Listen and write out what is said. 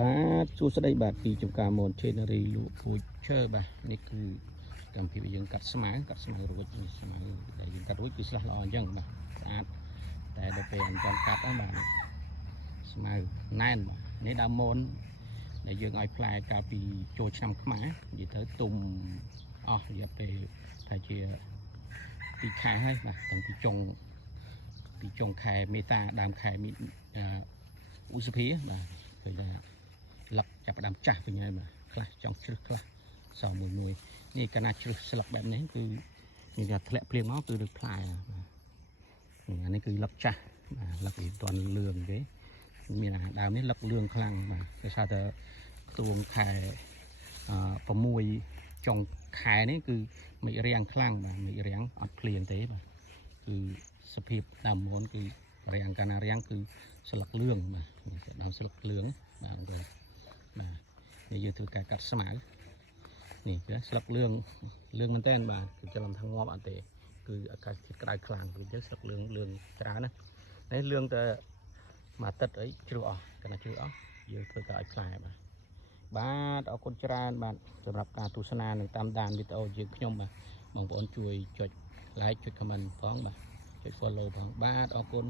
បាទសួស្តីបាទពីចំការមន Chenery លក់ពូជឈើបាទនេះគឺកម្មវិធីយើងកាត់ស្មៅរួចស្មៅដែលយើងកាត់រួចគឺស្លាស់ល្អអញ្ចឹងបាទស្អាតតែដល់ពេលអញ្ចឹងកាត់បាទស្មៅណែនបាទនេះដើមមនដែលយើងឲ្យផ្លែកាលពីចូលឆ្នាំខ្មែរនិយាយទៅទុំអស់រយៈពេលថាជា2 ខែហើយបាទតាំងពីចុងខែមេសាដើមខែឧសភាបាទឃើញថាលឹកចាប់ផ្ដើមចាស់វិញហើយបាទខ្លះចង់ជ្រឹះខ្លះសមួយនេះកាលណាជ្រឹះស្លឹកបែបនេះគឺមានថាធ្លាក់ភ្លៀងមកគឺរឹសផ្លែអានេះគឺលឹកចាស់បាទលឹកវាតន់លឿងទេមានអាដើមនេះលឹកលឿងខ្លាំងបាទគេថាទៅខ្ទួងខែ6ចុងខែនេះគឺមិនរាំងខ្លាំងបាទមិនរាំងអត់ភ្លៀងទេបាទគឺសភាពដើមមុនគឺរាំងកាលណារាំងគឺស្លឹកលឿងបាទដើមស្លឹកលឿងបាទបាទនេះយើងធ្វើការកាត់ស្មៅនេះគឺស្លឹកលឿងមែនតើបាទគឺច្រឡំថាងាប់អត់ទេគឺអាកាសធាតុក្តៅខ្លាំងគឺស្លឹកលឿងច្រើនណានេះលឿងតែមួយអាទិត្យអីជ្រោះអស់កាលណាជ្រោះអស់យើងធ្វើការឲ្យផ្លែបាទអរគុណច្រើនបាទសម្រាប់ការទស្សនានិងតាមដានវីដេអូយើងខ្ញុំបាទបងប្អូនជួយចុច like ចុច comment ផងបាទចុច follow ផងបាទអរគុណ